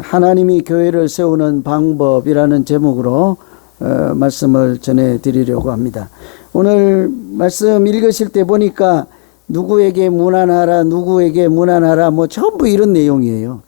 하나님이 교회를 세우는 방법이라는 제목으로 말씀을 전해드리려고 합니다. 오늘 말씀 읽으실 때 보니까 누구에게 문안하라, 누구에게 문안하라, 뭐 전부 이런 내용이에요.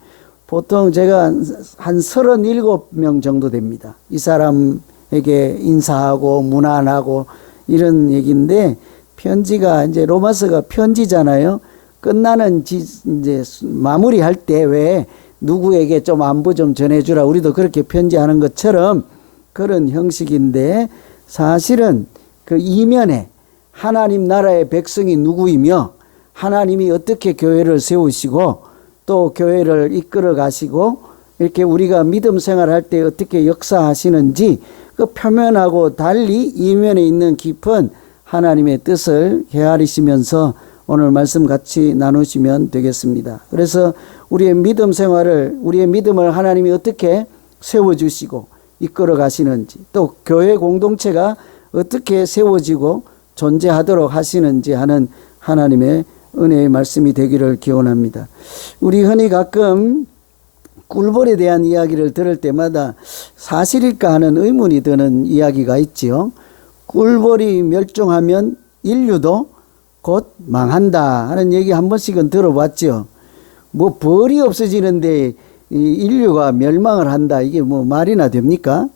보통 제가 한 37명 정도 됩니다. 이 사람에게 인사하고 문안하고 이런 얘기인데, 편지가 이제 로마서가 편지잖아요. 끝나는 이제 마무리할 때 왜 누구에게 좀 안부 좀 전해주라, 우리도 그렇게 편지하는 것처럼 그런 형식인데, 사실은 그 이면에 하나님 나라의 백성이 누구이며 하나님이 어떻게 교회를 세우시고 또 교회를 이끌어 가시고 이렇게 우리가 믿음 생활할 때 어떻게 역사하시는지, 그 표면하고 달리 이면에 있는 깊은 하나님의 뜻을 헤아리시면서 오늘 말씀 같이 나누시면 되겠습니다. 그래서 우리의 믿음 생활을, 우리의 믿음을 하나님이 어떻게 세워주시고 이끌어 가시는지, 또 교회 공동체가 어떻게 세워지고 존재하도록 하시는지 하는 하나님의 은혜의 말씀이 되기를 기원합니다. 우리 흔히 가끔 꿀벌에 대한 이야기를 들을 때마다 사실일까 하는 의문이 드는 이야기가 있지요. 꿀벌이 멸종하면 인류도 곧 망한다 하는 얘기 한 번씩은 들어봤죠. 뭐 벌이 없어지는데 인류가 멸망을 한다, 이게 뭐 말이나 됩니까?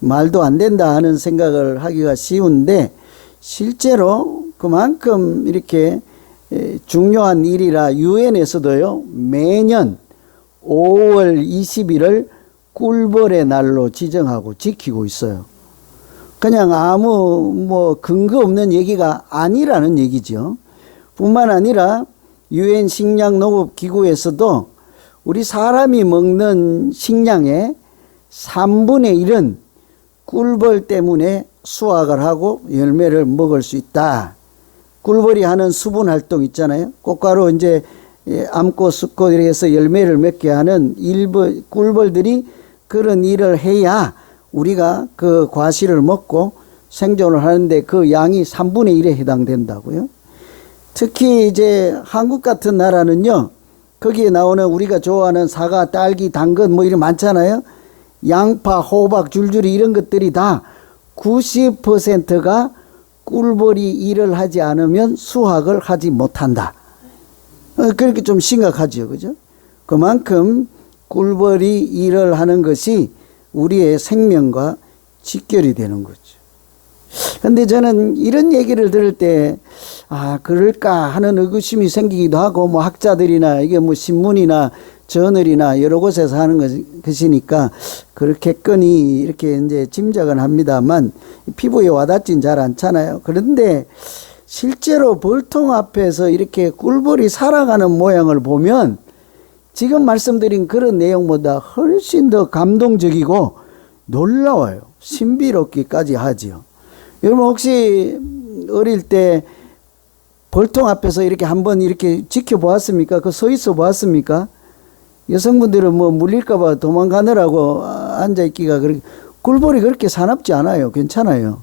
말도 안 된다 하는 생각을 하기가 쉬운데, 실제로 그만큼 이렇게 중요한 일이라 유엔에서도요, 매년 5월 20일을 꿀벌의 날로 지정하고 지키고 있어요. 그냥 아무 뭐 근거 없는 얘기가 아니라는 얘기죠. 뿐만 아니라 유엔 식량 농업 기구에서도 우리 사람이 먹는 식량의 3분의 1은 꿀벌 때문에 수확을 하고 열매를 먹을 수 있다. 꿀벌이 하는 수분 활동 있잖아요. 꽃가루 이제 암꽃, 수꽃 이렇게 해서 열매를 맺게 하는 일부 꿀벌들이 그런 일을 해야 우리가 그 과실을 먹고 생존을 하는데 그 양이 3분의 1에 해당된다고요. 특히 이제 한국 같은 나라는요, 거기에 나오는 우리가 좋아하는 사과, 딸기, 당근 뭐 이런 많잖아요. 양파, 호박, 줄줄이 이런 것들이 다 90%가 꿀벌이 일을 하지 않으면 수확을 하지 못한다. 그렇게 좀 심각하죠, 그죠? 그만큼 꿀벌이 일을 하는 것이 우리의 생명과 직결이 되는 거죠. 근데 저는 이런 얘기를 들을 때, 그럴까 하는 의구심이 생기기도 하고, 뭐 학자들이나 이게 뭐 신문이나 저널이나 여러 곳에서 하는 것이니까 그렇게끔이 이렇게 이제 짐작은 합니다만, 피부에 와닿진 잘 않잖아요. 그런데 실제로 벌통 앞에서 이렇게 꿀벌이 살아가는 모양을 보면 지금 말씀드린 그런 내용보다 훨씬 더 감동적이고 놀라워요. 신비롭기까지 하지요. 여러분 혹시 어릴 때 벌통 앞에서 이렇게 한번 이렇게 지켜보았습니까? 그 서 있어 보았습니까? 여성분들은 뭐 물릴까봐 도망가느라고 앉아있기가, 꿀벌이 그렇게 사납지 않아요. 괜찮아요.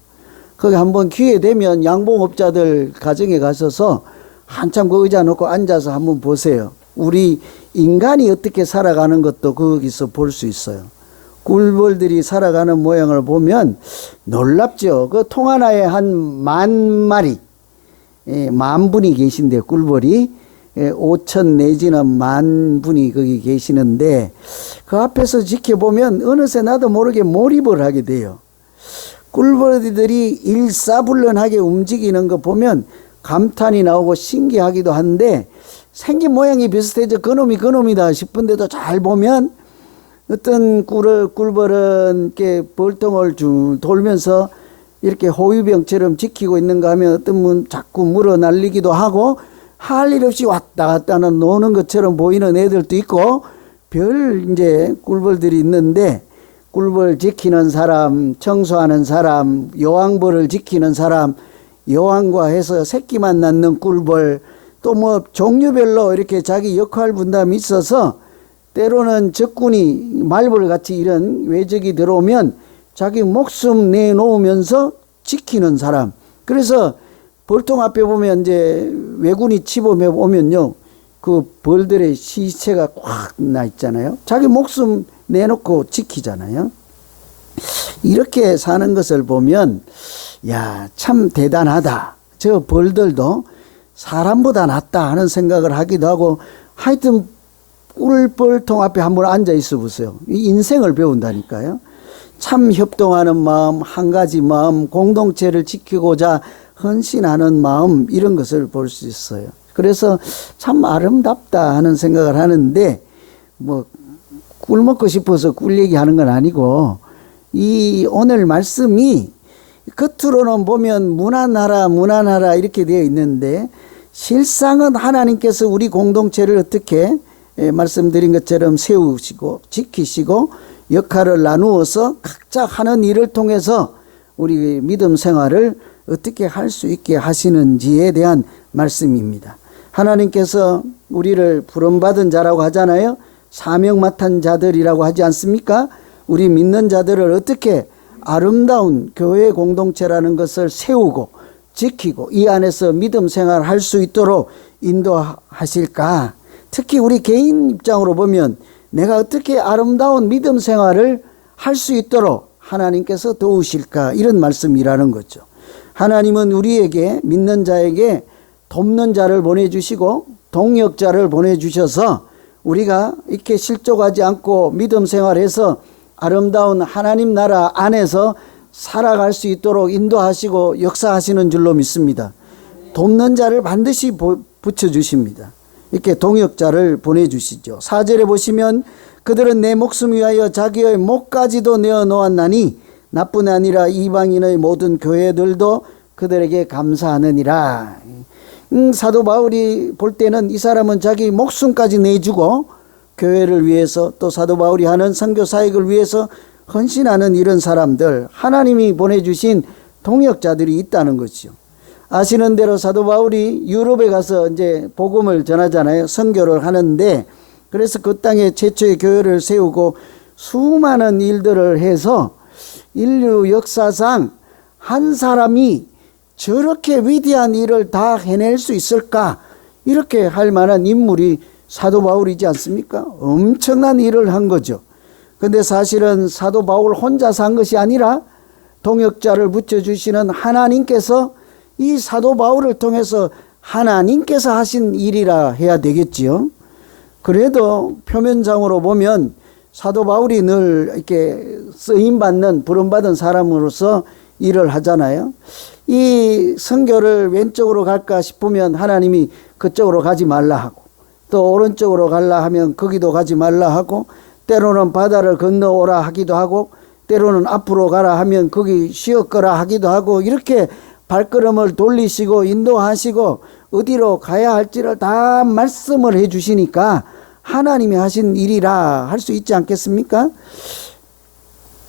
거기 한번 기회 되면 양봉업자들 가정에 가셔서 한참 그 의자 놓고 앉아서 한번 보세요. 우리 인간이 어떻게 살아가는 것도 거기서 볼 수 있어요. 꿀벌들이 살아가는 모양을 보면 놀랍죠. 그 통 하나에 한 10,000마리, 10,000분이 계신데 꿀벌이 5,000 내지는 10,000분이 거기 계시는데, 그 앞에서 지켜보면 어느새 나도 모르게 몰입을 하게 돼요. 꿀벌들이 일사불란하게 움직이는 거 보면 감탄이 나오고 신기하기도 한데, 생긴 모양이 비슷해져 그놈이 그놈이다 싶은데도 잘 보면 어떤 꿀벌은 이렇게 벌통을 쭉 돌면서 이렇게 호위병처럼 지키고 있는가 하면 어떤 분 자꾸 물어 날리기도 하고, 할 일 없이 왔다 갔다 하는 노는 것처럼 보이는 애들도 있고, 별 이제 꿀벌들이 있는데, 꿀벌 지키는 사람, 청소하는 사람, 여왕벌을 지키는 사람, 여왕과 해서 새끼만 낳는 꿀벌, 또 뭐 종류별로 이렇게 자기 역할 분담이 있어서 때로는 적군이 말벌같이 이런 외적이 들어오면 자기 목숨 내놓으면서 지키는 사람. 그래서 벌통 앞에 보면 이제 왜군이 치범해 오면요, 그 벌들의 시체가 꽉 나 있잖아요. 자기 목숨 내놓고 지키잖아요. 이렇게 사는 것을 보면 야, 참 대단하다. 저 벌들도 사람보다 낫다 하는 생각을 하기도 하고, 하여튼 꿀벌통 앞에 한번 앉아 있어 보세요. 인생을 배운다니까요. 참 협동하는 마음, 한 가지 마음, 공동체를 지키고자 헌신하는 마음, 이런 것을 볼 수 있어요. 그래서 참 아름답다 하는 생각을 하는데, 뭐 꿀 먹고 싶어서 꿀 얘기하는 건 아니고, 이 오늘 말씀이 겉으로는 보면 무난하라 이렇게 되어 있는데, 실상은 하나님께서 우리 공동체를 어떻게 말씀드린 것처럼 세우시고 지키시고 역할을 나누어서 각자 하는 일을 통해서 우리 믿음 생활을 어떻게 할 수 있게 하시는지에 대한 말씀입니다. 하나님께서 우리를 부름받은 자라고 하잖아요. 사명 맡은 자들이라고 하지 않습니까? 우리 믿는 자들을 어떻게 아름다운 교회 공동체라는 것을 세우고 지키고 이 안에서 믿음 생활을 할 수 있도록 인도하실까? 특히 우리 개인 입장으로 보면 내가 어떻게 아름다운 믿음 생활을 할 수 있도록 하나님께서 도우실까? 이런 말씀이라는 거죠. 하나님은 우리에게, 믿는 자에게 돕는 자를 보내주시고 동역자를 보내주셔서 우리가 이렇게 실족하지 않고 믿음 생활해서 아름다운 하나님 나라 안에서 살아갈 수 있도록 인도하시고 역사하시는 줄로 믿습니다. 돕는 자를 반드시 붙여주십니다. 이렇게 동역자를 보내주시죠. 4절에 보시면 그들은 내 목숨 위하여 자기의 목까지도 내어놓았나니 나뿐 아니라 이방인의 모든 교회들도 그들에게 감사하느니라. 사도 바울이 볼 때는 이 사람은 자기 목숨까지 내주고 교회를 위해서 또 사도 바울이 하는 선교 사역을 위해서 헌신하는 이런 사람들, 하나님이 보내주신 동역자들이 있다는 거죠. 아시는 대로 사도 바울이 유럽에 가서 이제 복음을 전하잖아요. 선교를 하는데, 그래서 그 땅에 최초의 교회를 세우고 수많은 일들을 해서 인류 역사상 한 사람이 저렇게 위대한 일을 다 해낼 수 있을까? 이렇게 할 만한 인물이 사도 바울이지 않습니까? 엄청난 일을 한 거죠. 근데 사실은 사도 바울 혼자서 한 것이 아니라 동역자를 붙여주시는 하나님께서 이 사도 바울을 통해서 하나님께서 하신 일이라 해야 되겠지요. 그래도 표면상으로 보면 사도 바울이 늘 이렇게 쓰임받는, 부름받은 사람으로서 일을 하잖아요. 이 선교를 왼쪽으로 갈까 싶으면 하나님이 그쪽으로 가지 말라 하고, 또 오른쪽으로 갈라 하면 거기도 가지 말라 하고, 때로는 바다를 건너오라 하기도 하고, 때로는 앞으로 가라 하면 거기 쉬었거라 하기도 하고, 이렇게 발걸음을 돌리시고 인도하시고 어디로 가야 할지를 다 말씀을 해 주시니까 하나님이 하신 일이라 할 수 있지 않겠습니까?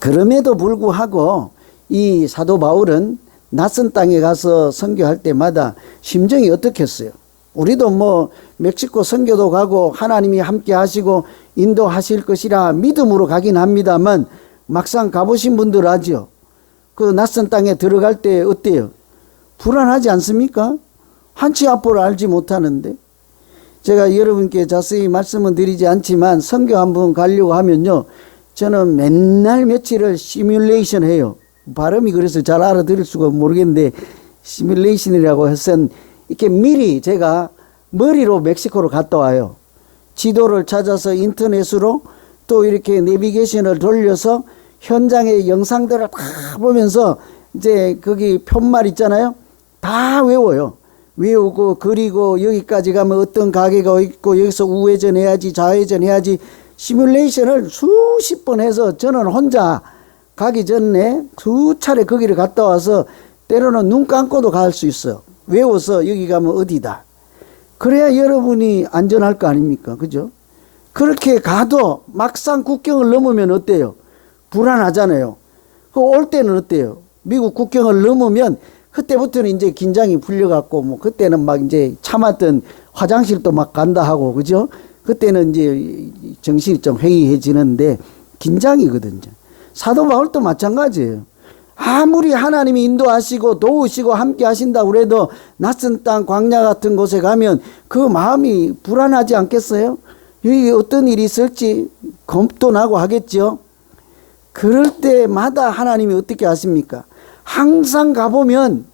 그럼에도 불구하고 이 사도 바울은 낯선 땅에 가서 선교할 때마다 심정이 어떻겠어요? 우리도 뭐 멕시코 선교도 가고 하나님이 함께 하시고 인도하실 것이라 믿음으로 가긴 합니다만, 막상 가보신 분들 아죠? 그 낯선 땅에 들어갈 때 어때요? 불안하지 않습니까? 한치 앞을 알지 못하는데. 제가 여러분께 자세히 말씀은 드리지 않지만 선교 한번 가려고 하면요, 저는 맨날 며칠을 시뮬레이션 해요. 발음이 그래서 잘 알아들을 수가 모르겠는데, 시뮬레이션이라고 해서 이렇게 미리 제가 머리로 멕시코로 갔다 와요. 지도를 찾아서 인터넷으로 또 이렇게 내비게이션을 돌려서 현장의 영상들을 다 보면서 이제 거기 편말 있잖아요. 다 외워요. 외우고 그리고 여기까지 가면 어떤 가게가 있고 여기서 우회전 해야지 좌회전 해야지, 시뮬레이션을 수십 번 해서 저는 혼자 가기 전에 두 차례 거기를 갔다 와서 때로는 눈 감고도 갈 수 있어요. 외워서 여기 가면 어디다. 그래야 여러분이 안전할 거 아닙니까? 그죠? 그렇게 가도 막상 국경을 넘으면 어때요? 불안하잖아요. 그 올 때는 어때요? 미국 국경을 넘으면 그때부터는 이제 긴장이 풀려갖고, 뭐 그때는 막 이제 참았던 화장실도 막 간다 하고, 그죠? 그때는 이제 정신이 좀 회의해지는데 긴장이거든요. 사도 바울도 마찬가지예요. 아무리 하나님이 인도하시고 도우시고 함께 하신다고 그래도 낯선 땅 광야 같은 곳에 가면 그 마음이 불안하지 않겠어요? 여기 어떤 일이 있을지 겁도 나고 하겠죠. 그럴 때마다 하나님이 어떻게 하십니까? 항상 가보면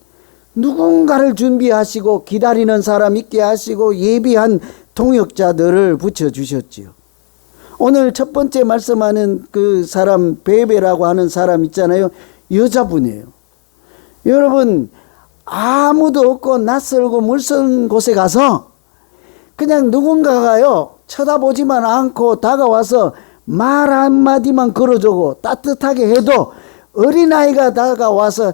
누군가를 준비하시고 기다리는 사람 있게 하시고 예비한 동역자들을 붙여주셨지요. 오늘 첫 번째 말씀하는 그 사람 베베라고 하는 사람 있잖아요. 여자분이에요. 여러분 아무도 없고 낯설고 물선 곳에 가서 그냥 누군가가요 쳐다보지만 않고 다가와서 말 한마디만 걸어주고 따뜻하게 해도 어린아이가 다가와서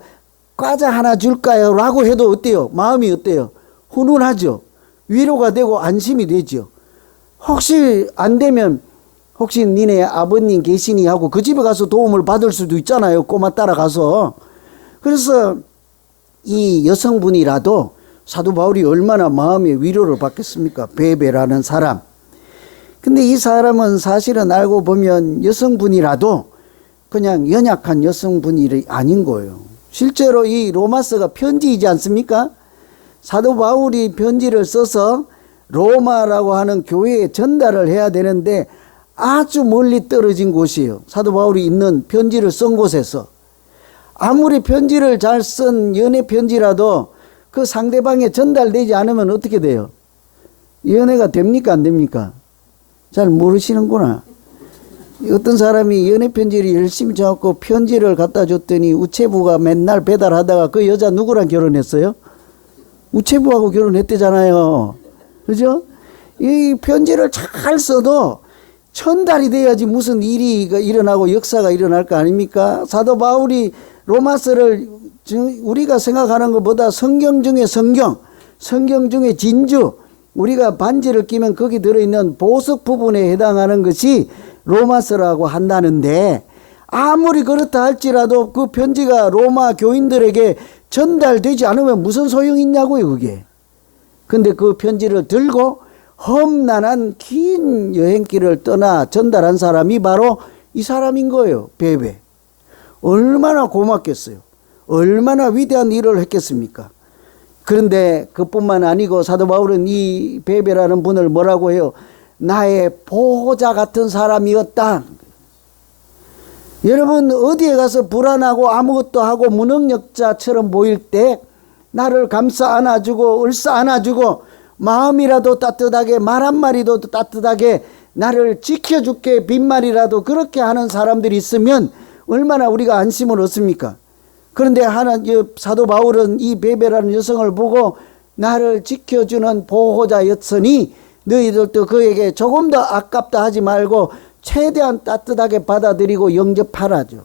과자 하나 줄까요? 라고 해도 어때요? 마음이 어때요? 훈훈하죠. 위로가 되고 안심이 되죠. 혹시 안 되면 혹시 니네 아버님 계시니 하고 그 집에 가서 도움을 받을 수도 있잖아요. 꼬마 따라가서. 그래서 이 여성분이라도 사도 바울이 얼마나 마음의 위로를 받겠습니까? 베베라는 사람. 근데 이 사람은 사실은 알고 보면 여성분이라도 그냥 연약한 여성분이 아닌 거예요. 실제로 이 로마서가 편지이지 않습니까? 사도 바울이 편지를 써서 로마라고 하는 교회에 전달을 해야 되는데 아주 멀리 떨어진 곳이에요. 사도 바울이 있는 편지를 쓴 곳에서. 아무리 편지를 잘 쓴 연애 편지라도 그 상대방에 전달되지 않으면 어떻게 돼요? 연애가 됩니까? 안 됩니까? 잘 모르시는구나. 어떤 사람이 연애 편지를 열심히 적고 편지를 갖다 줬더니 우체부가 맨날 배달하다가 그 여자 누구랑 결혼했어요? 우체부하고 결혼했대잖아요. 그죠? 이 편지를 잘 써도 전달이 돼야지 무슨 일이 일어나고 역사가 일어날 거 아닙니까? 사도 바울이 로마서를 우리가 생각하는 것보다 성경 중에 성경 중에 진주, 우리가 반지를 끼면 거기 들어있는 보석 부분에 해당하는 것이 로마서라고 한다는데 아무리 그렇다 할지라도 그 편지가 로마 교인들에게 전달되지 않으면 무슨 소용이 있냐고요, 그게. 근데 그 편지를 들고 험난한 긴 여행길을 떠나 전달한 사람이 바로 이 사람인 거예요. 베베. 얼마나 고맙겠어요. 얼마나 위대한 일을 했겠습니까? 그런데 그뿐만 아니고 사도 바울은 이 베베라는 분을 뭐라고 해요? 나의 보호자 같은 사람이었다. 여러분 어디에 가서 불안하고 아무것도 하고 무능력자처럼 보일 때 나를 감싸 안아주고 을싸 안아주고 마음이라도 따뜻하게 말 한마디도 따뜻하게 나를 지켜줄게 빈말이라도 그렇게 하는 사람들이 있으면 얼마나 우리가 안심을 얻습니까? 그런데 사도 바울은 이 베베라는 여성을 보고 나를 지켜주는 보호자였으니 너희들도 그에게 조금 더 아깝다 하지 말고 최대한 따뜻하게 받아들이고 영접하라죠.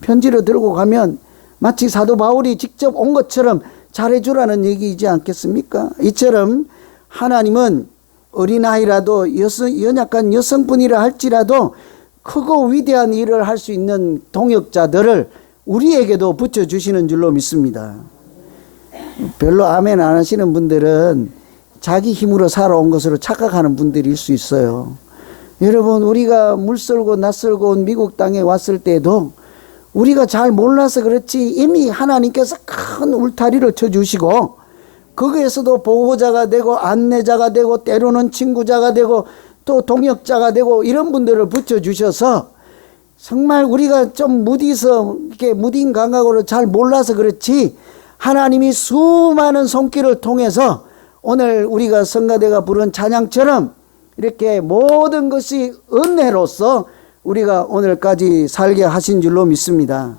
편지를 들고 가면 마치 사도 바울이 직접 온 것처럼 잘해주라는 얘기이지 않겠습니까? 이처럼 하나님은 어린아이라도 연약한 여성분이라 할지라도 크고 위대한 일을 할 수 있는 동역자들을 우리에게도 붙여주시는 줄로 믿습니다. 별로 아멘 안 하시는 분들은 자기 힘으로 살아온 것으로 착각하는 분들일 수 있어요. 여러분 우리가 물설고 낯설고 온 미국 땅에 왔을 때도 우리가 잘 몰라서 그렇지 이미 하나님께서 큰 울타리를 쳐주시고 거기에서도 보호자가 되고 안내자가 되고 때로는 친구자가 되고 또 동역자가 되고 이런 분들을 붙여주셔서 정말 우리가 좀 이렇게 무딘 감각으로 잘 몰라서 그렇지 하나님이 수많은 손길을 통해서 오늘 우리가 성가대가 부른 찬양처럼 이렇게 모든 것이 은혜로서 우리가 오늘까지 살게 하신 줄로 믿습니다.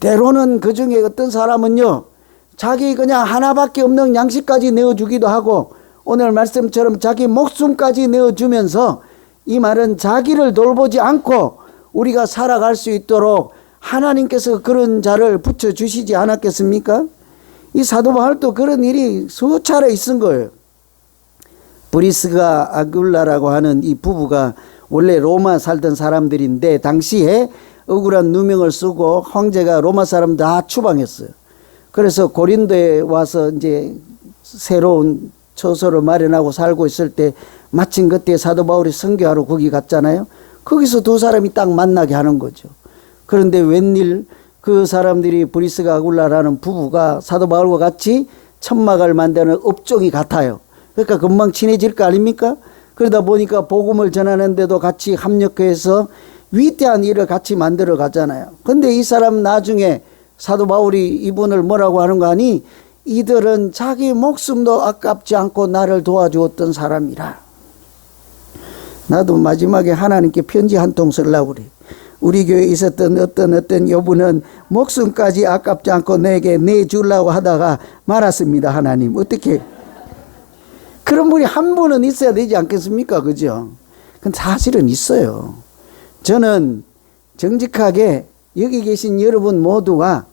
때로는 그 중에 어떤 사람은요 자기 그냥 하나밖에 없는 양식까지 내어주기도 하고 오늘 말씀처럼 자기 목숨까지 내어주면서 이 말은 자기를 돌보지 않고 우리가 살아갈 수 있도록 하나님께서 그런 자를 붙여주시지 않았겠습니까? 이 사도 바울도 그런 일이 수차례 있은 거예요. 브리스가 아굴라라고 하는 이 부부가 원래 로마 살던 사람들인데 당시에 억울한 누명을 쓰고 황제가 로마 사람 다 추방했어요. 그래서 고린도에 와서 이제 새로운 처소를 마련하고 살고 있을 때 마침 그때 사도 바울이 선교하러 거기 갔잖아요. 거기서 두 사람이 딱 만나게 하는 거죠. 그런데 웬일 그 사람들이 브리스가 아굴라라는 부부가 사도 바울과 같이 천막을 만드는 업종이 같아요. 그러니까 금방 친해질 거 아닙니까? 그러다 보니까 복음을 전하는데도 같이 합력해서 위대한 일을 같이 만들어 가잖아요. 근데 이 사람 나중에 사도 바울이 이분을 뭐라고 하는 거 아니? 이들은 자기 목숨도 아깝지 않고 나를 도와주었던 사람이라. 나도 마지막에 하나님께 편지 한 통 쓰려고 그래. 우리 교회에 있었던 어떤 여부는 목숨까지 아깝지 않고 내게 내주려고 하다가 말았습니다. 하나님 어떻게 그런 분이 한 분은 있어야 되지 않겠습니까? 그죠? 근데 사실은 있어요. 저는 정직하게 여기 계신 여러분 모두가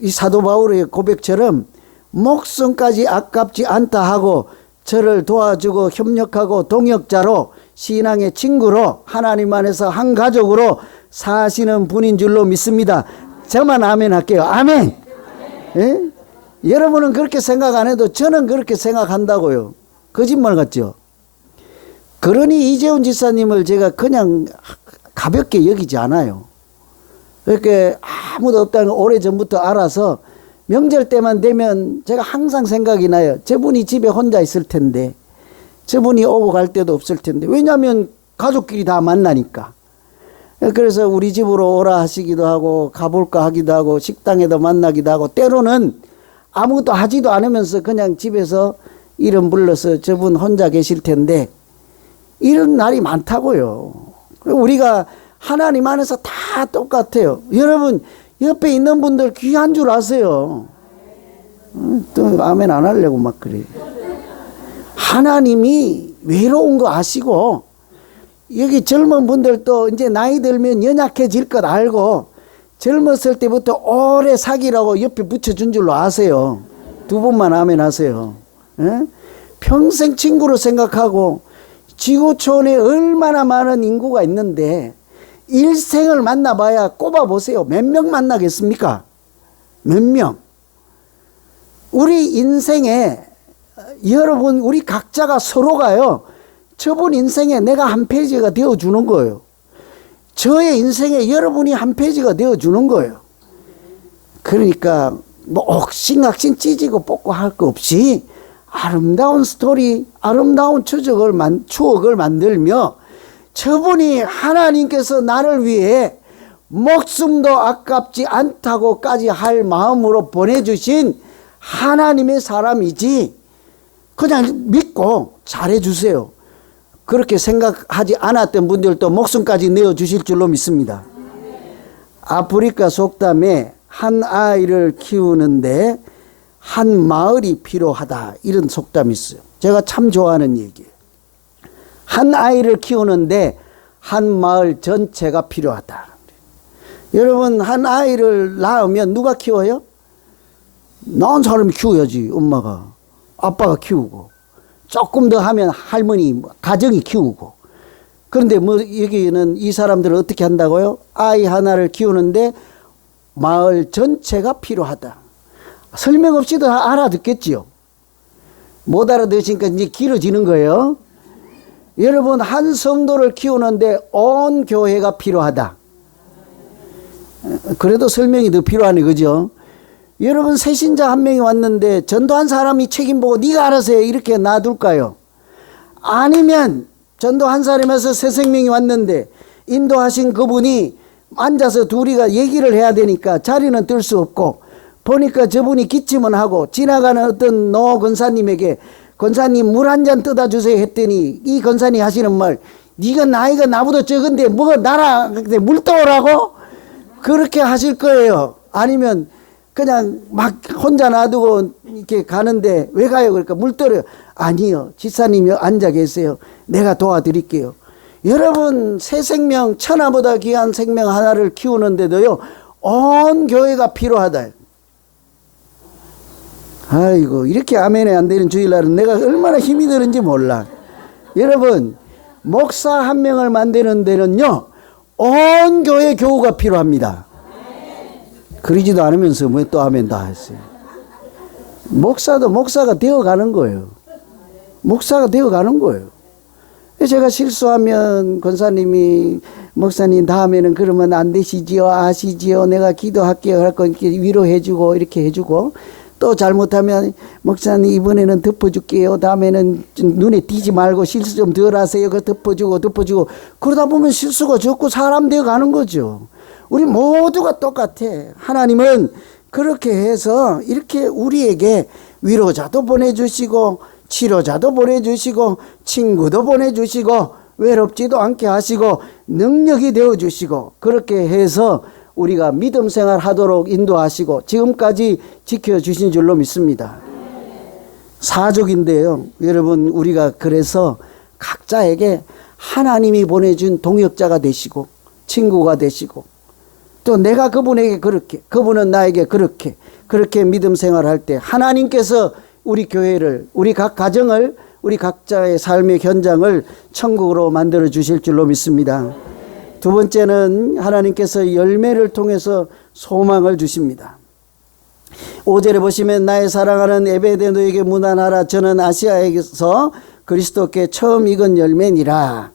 이 사도 바울의 고백처럼 목숨까지 아깝지 않다 하고 저를 도와주고 협력하고 동역자로 신앙의 친구로 하나님 안에서 한 가족으로 사시는 분인 줄로 믿습니다. 저만 아멘 할게요. 아멘. 예? 여러분은 그렇게 생각 안 해도 저는 그렇게 생각한다고요. 거짓말 같죠? 그러니 이재훈 지사님을 제가 그냥 가볍게 여기지 않아요. 그렇게 아무도 없다는 걸 오래전부터 알아서 명절 때만 되면 제가 항상 생각이 나요. 저분이 집에 혼자 있을 텐데, 저분이 오고 갈 때도 없을 텐데, 왜냐하면 가족끼리 다 만나니까. 그래서 우리 집으로 오라 하시기도 하고 가볼까 하기도 하고 식당에도 만나기도 하고 때로는 아무것도 하지도 않으면서 그냥 집에서 이름 불러서 저분 혼자 계실 텐데 이런 날이 많다고요. 우리가 하나님 안에서 다 똑같아요. 여러분 옆에 있는 분들 귀한 줄 아세요. 또 아멘 안 하려고 막 그래. 하나님이 외로운 거 아시고 여기 젊은 분들도 이제 나이 들면 연약해질 것 알고 젊었을 때부터 오래 사귀라고 옆에 붙여준 줄로 아세요. 두 분만 아멘 하세요. 예? 평생 친구로 생각하고 지구촌에 얼마나 많은 인구가 있는데 일생을 만나봐야 꼽아보세요. 몇 명 만나겠습니까? 몇 명? 우리 인생에 여러분 우리 각자가 서로가요. 저분 인생에 내가 한 페이지가 되어주는 거예요. 저의 인생에 여러분이 한 페이지가 되어주는 거예요. 그러니까 뭐 옥신각신 찢고 뽑고 할 거 없이 아름다운 스토리, 아름다운 추억을 만들며 저분이 하나님께서 나를 위해 목숨도 아깝지 않다고까지 할 마음으로 보내주신 하나님의 사람이지 그냥 믿고 잘해주세요. 그렇게 생각하지 않았던 분들도 목숨까지 내어주실 줄로 믿습니다. 아프리카 속담에 한 아이를 키우는데 한 마을이 필요하다 이런 속담이 있어요. 제가 참 좋아하는 얘기예요. 한 아이를 키우는데 한 마을 전체가 필요하다. 여러분 한 아이를 낳으면 누가 키워요? 낳은 사람이 키워야지. 엄마가 아빠가 키우고 조금 더 하면 할머니 가정이 키우고. 그런데 뭐 여기는 이 사람들은 어떻게 한다고요? 아이 하나를 키우는데 마을 전체가 필요하다. 설명 없이도 다 알아듣겠지요. 못 알아듣으니까 이제 길어지는 거예요. 여러분 한 성도를 키우는데 온 교회가 필요하다. 그래도 설명이 더 필요하네, 그죠? 여러분 새신자 한 명이 왔는데 전도한 사람이 책임보고 네가 알아서 해 이렇게 놔둘까요? 아니면 전도한 사람에서 새 생명이 왔는데 인도하신 그분이 앉아서 둘이가 얘기를 해야 되니까 자리는 뜰 수 없고 보니까 저분이 기침은 하고 지나가는 어떤 노 권사님에게 권사님 물 한 잔 떠다 주세요 했더니 이 권사님 하시는 말 네가 나이가 나보다 적은데 뭐 나라 물 떠오라고? 그렇게 하실 거예요. 아니면 그냥 막 혼자 놔두고 이렇게 가는데 왜 가요? 그러니까 물 떠요. 아니요. 지사님이 앉아 계세요. 내가 도와드릴게요. 여러분 새 생명 천하보다 귀한 생명 하나를 키우는데도요. 온 교회가 필요하다. 아이고 이렇게 아멘이 안 되는 주일날은 내가 얼마나 힘이 드는지 몰라. 여러분 목사 한 명을 만드는 데는요. 온 교회 교우가 필요합니다. 그러지도 않으면서 왜 또 아멘 다 했어요. 목사도 목사가 되어가는 거예요. 목사가 되어가는 거예요. 제가 실수하면 권사님이 목사님 다음에는 그러면 안 되시지요, 아시지요, 내가 기도할게요 할 거 이렇게 위로해주고 이렇게 해주고, 또 잘못하면 목사님 이번에는 덮어줄게요, 다음에는 좀 눈에 띄지 말고 실수 좀 덜 하세요, 그 덮어주고 그러다 보면 실수가 적고 사람 되어 가는 거죠. 우리 모두가 똑같아. 하나님은 그렇게 해서 이렇게 우리에게 위로자도 보내주시고 치료자도 보내주시고 친구도 보내주시고 외롭지도 않게 하시고 능력이 되어주시고, 그렇게 해서 우리가 믿음 생활 하도록 인도하시고 지금까지 지켜주신 줄로 믿습니다. 사족인데요, 여러분, 우리가 그래서 각자에게 하나님이 보내준 동역자가 되시고 친구가 되시고, 또 내가 그분에게 그렇게, 그분은 나에게 그렇게 믿음 생활할 때 하나님께서 우리 교회를, 우리 각 가정을, 우리 각자의 삶의 현장을 천국으로 만들어 주실 줄로 믿습니다. 두 번째는 하나님께서 열매를 통해서 소망을 주십니다. 5절에 보시면 나의 사랑하는 에베데노에게 문안하라. 저는 아시아에서 그리스도께 처음 익은 열매니라.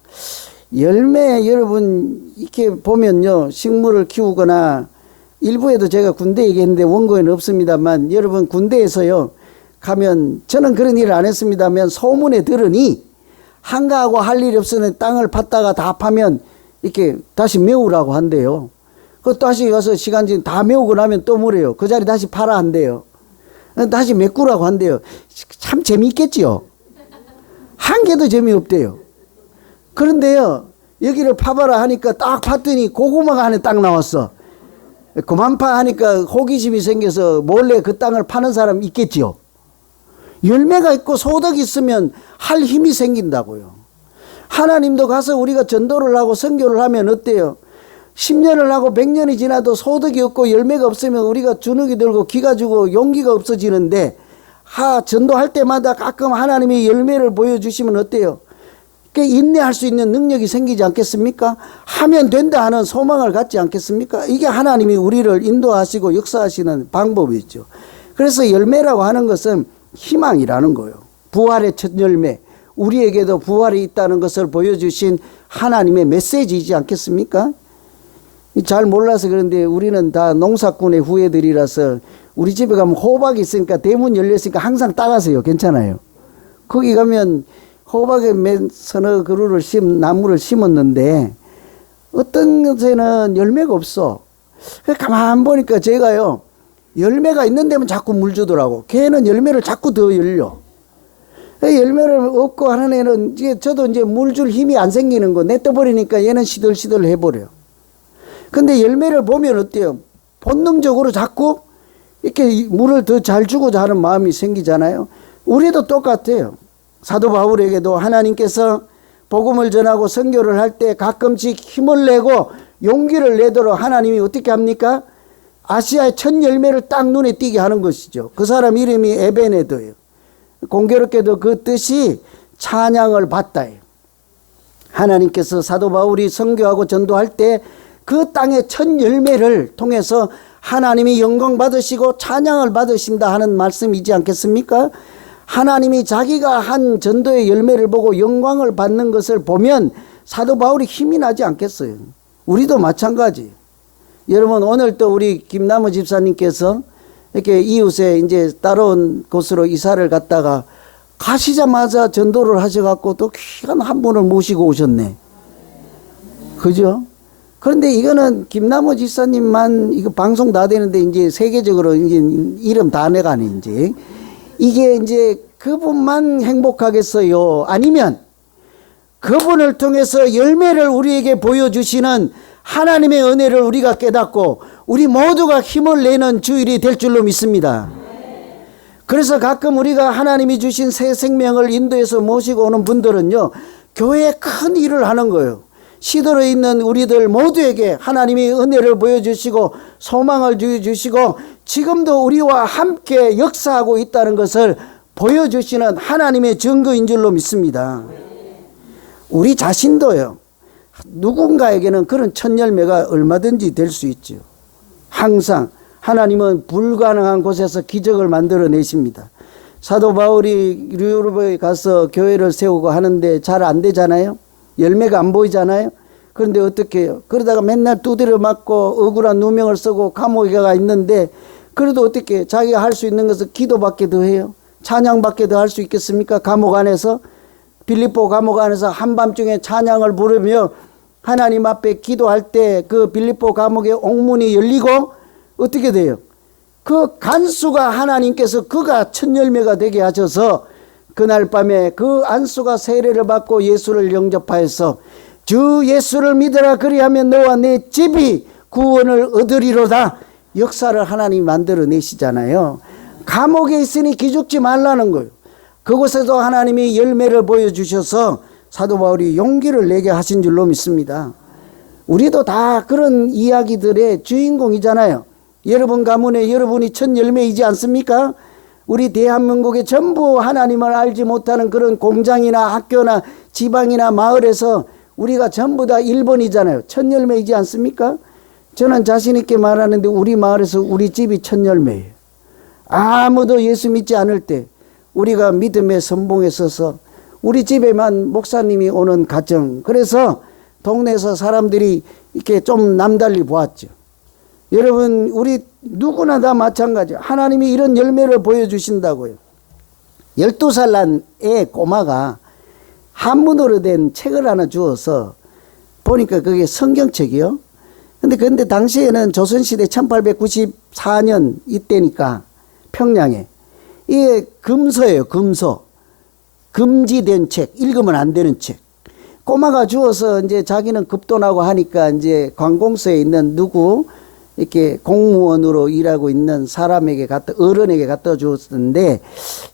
열매, 여러분 이렇게 보면요, 식물을 키우거나, 일부에도 제가 군대 얘기했는데 원고에는 없습니다만, 여러분 군대에서요 가면, 저는 그런 일을 안 했습니다만 소문에 들으니 한가하고 할 일이 없으면 땅을 팠다가 다 파면 이렇게 다시 메우라고 한대요. 그 다시 가서 시간이 다 메우고 나면 또 뭐래요? 그 자리 다시 파라 한대요. 다시 메꾸라고 한대요. 참 재미있겠지요? 한 개도 재미없대요. 그런데요, 여기를 파봐라 하니까 딱 팠더니 고구마가 안에 딱 나왔어. 그만 파 하니까 호기심이 생겨서 몰래 그 땅을 파는 사람 있겠지요? 열매가 있고 소득이 있으면 할 힘이 생긴다고요. 하나님도 가서 우리가 전도를 하고 선교를 하면 어때요? 10년을 하고 100년이 지나도 소득이 없고 열매가 없으면 우리가 주눅이 들고 기가 주고 용기가 없어지는데, 전도할 때마다 가끔 하나님이 열매를 보여주시면 어때요? 인내할 수 있는 능력이 생기지 않겠습니까? 하면 된다 하는 소망을 갖지 않겠습니까? 이게 하나님이 우리를 인도하시고 역사하시는 방법이죠. 그래서 열매라고 하는 것은 희망이라는 거예요. 부활의 첫 열매, 우리에게도 부활이 있다는 것을 보여주신 하나님의 메시지이지 않겠습니까? 잘 몰라서 그런데 우리는 다 농사꾼의 후예들이라서 우리 집에 가면 호박이 있으니까, 대문 열렸으니까 항상 따가세요. 괜찮아요. 거기 가면 호박에 서너 그루를 나무를 심었는데 어떤 것에는 열매가 없어. 가만 보니까 제가요, 열매가 있는 데면 자꾸 물 주더라고. 걔는 열매를 자꾸 더 열려. 열매를 없고 하는 애는 저도 이제 물 줄 힘이 안 생기는 거 냅둬버리니까 얘는 시들시들 해버려요. 근데 열매를 보면 어때요? 본능적으로 자꾸 이렇게 물을 더 잘 주고자 하는 마음이 생기잖아요. 우리도 똑같아요. 사도 바울에게도 하나님께서 복음을 전하고 선교를 할 때 가끔씩 힘을 내고 용기를 내도록 하나님이 어떻게 합니까? 아시아의 첫 열매를 딱 눈에 띄게 하는 것이죠. 그 사람 이름이 에베네더예요. 공교롭게도 그 뜻이 찬양을 받다예요. 하나님께서 사도 바울이 선교하고 전도할 때 그 땅의 첫 열매를 통해서 하나님이 영광 받으시고 찬양을 받으신다 하는 말씀이지 않겠습니까? 하나님이 자기가 한 전도의 열매를 보고 영광을 받는 것을 보면 사도 바울이 힘이 나지 않겠어요? 우리도 마찬가지. 여러분, 오늘 또 우리 김나무 집사님께서 이렇게 이웃에 이제 따로온 곳으로 이사를 갔다가 가시자마자 전도를 하셔갖고 또 귀한 한 분을 모시고 오셨네. 그죠? 그런데 이거는 김나무 집사님만 이거 방송 다 되는데 이제 세계적으로 이제 이름 다 내가네 이제. 이게 이제 그분만 행복하겠어요? 아니면 그분을 통해서 열매를 우리에게 보여주시는 하나님의 은혜를 우리가 깨닫고 우리 모두가 힘을 내는 주일이 될 줄로 믿습니다. 그래서 가끔 우리가 하나님이 주신 새 생명을 인도해서 모시고 오는 분들은요, 교회에 큰 일을 하는 거예요. 시들어 있는 우리들 모두에게 하나님이 은혜를 보여주시고 소망을 주시고 지금도 우리와 함께 역사하고 있다는 것을 보여주시는 하나님의 증거인 줄로 믿습니다. 우리 자신도요, 누군가에게는 그런 첫 열매가 얼마든지 될 수 있죠. 항상 하나님은 불가능한 곳에서 기적을 만들어내십니다. 사도 바울이 유럽에 가서 교회를 세우고 하는데 잘 안 되잖아요. 열매가 안 보이잖아요. 그런데 어떻게 해요? 그러다가 맨날 두드려 맞고 억울한 누명을 쓰고 감옥에 가 있는데 그래도 어떻게 자기가 할 수 있는 것은 기도밖에 더 해요. 찬양밖에 더 할 수 있겠습니까? 감옥 안에서 빌립보 감옥 안에서 한밤중에 찬양을 부르며 하나님 앞에 기도할 때 그 빌립보 감옥의 옥문이 열리고 어떻게 돼요? 그 간수가 하나님께서 그가 첫 열매가 되게 하셔서 그날 밤에 그 안수가 세례를 받고 예수를 영접하여서 주 예수를 믿으라 그리하면 너와 내 집이 구원을 얻으리로다. 역사를 하나님이 만들어내시잖아요. 감옥에 있으니 기죽지 말라는 거예요. 그곳에도 하나님이 열매를 보여주셔서 사도 바울이 용기를 내게 하신 줄로 믿습니다. 우리도 다 그런 이야기들의 주인공이잖아요. 여러분 가문에 여러분이 첫 열매이지 않습니까? 우리 대한민국에 전부 하나님을 알지 못하는 그런 공장이나 학교나 지방이나 마을에서 우리가 전부 다 1번이잖아요. 첫 열매이지 않습니까? 저는 자신 있게 말하는데 우리 마을에서 우리 집이 첫 열매예요. 아무도 예수 믿지 않을 때 우리가 믿음의 선봉에 서서 우리 집에만 목사님이 오는 가정, 그래서 동네에서 사람들이 이렇게 좀 남달리 보았죠. 여러분 우리 누구나 다 마찬가지예요. 하나님이 이런 열매를 보여주신다고요. 12살 난 애 꼬마가 한문으로 된 책을 하나 주어서 보니까 그게 성경책이요. 근데 당시에는 조선시대 1894년 이때니까 평양에 이게 금서예요. 금서. 금지된 책, 읽으면 안 되는 책. 꼬마가 주어서 이제 자기는 급돈하고 하니까 이제 관공서에 있는 누구 이렇게 공무원으로 일하고 있는 사람에게 어른에게 갖다 주었는데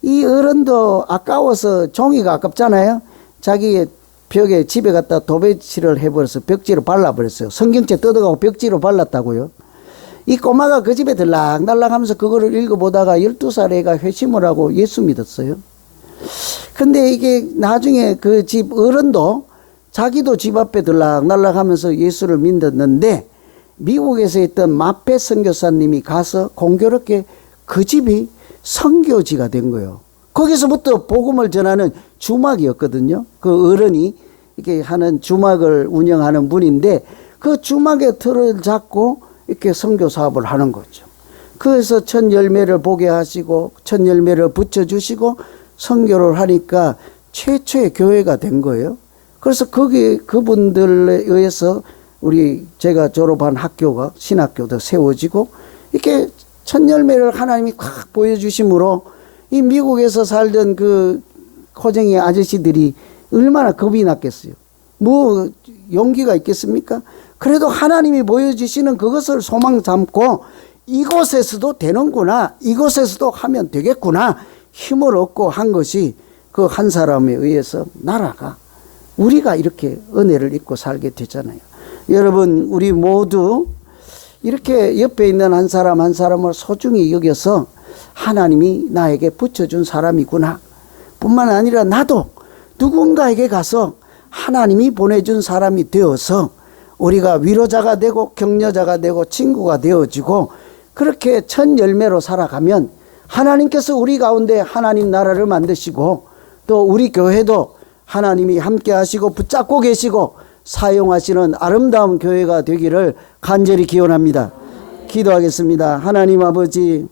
이 어른도 아까워서 종이가 아깝잖아요. 자기 벽에 집에 갖다 도배칠을 해버려서 벽지로 발라버렸어요. 성경책 뜯어가고 벽지로 발랐다고요. 이 꼬마가 그 집에 들락날락 하면서 그거를 읽어보다가 12살 애가 회심을 하고 예수 믿었어요. 근데 이게 나중에 그 집 어른도 자기도 집 앞에 들락날락 하면서 예수를 믿었는데 미국에서 있던 마페 선교사님이 가서 공교롭게 그 집이 선교지가 된 거예요. 거기서부터 복음을 전하는 주막이었거든요. 그 어른이 이렇게 하는 주막을 운영하는 분인데 그 주막의 틀을 잡고 이렇게 선교 사업을 하는 거죠. 그래서 첫 열매를 보게 하시고 첫 열매를 붙여주시고 선교를 하니까 최초의 교회가 된 거예요. 그래서 거기 그분들에 의해서 제가 졸업한 학교가 신학교도 세워지고 이렇게 첫 열매를 하나님이 콱 보여주심으로 이 미국에서 살던 그 코쟁이 아저씨들이 얼마나 겁이 났겠어요. 뭐 용기가 있겠습니까? 그래도 하나님이 보여주시는 그것을 소망 삼고 이곳에서도 되는구나, 이곳에서도 하면 되겠구나 힘을 얻고 한 것이 그 한 사람에 의해서 나라가 우리가 이렇게 은혜를 입고 살게 되잖아요. 여러분 우리 모두 이렇게 옆에 있는 한 사람 한 사람을 소중히 여겨서 하나님이 나에게 붙여준 사람이구나 뿐만 아니라 나도 누군가에게 가서 하나님이 보내준 사람이 되어서 우리가 위로자가 되고 격려자가 되고 친구가 되어지고 그렇게 첫 열매로 살아가면 하나님께서 우리 가운데 하나님 나라를 만드시고 또 우리 교회도 하나님이 함께 하시고 붙잡고 계시고 사용하시는 아름다운 교회가 되기를 간절히 기원합니다. 기도하겠습니다. 하나님 아버지,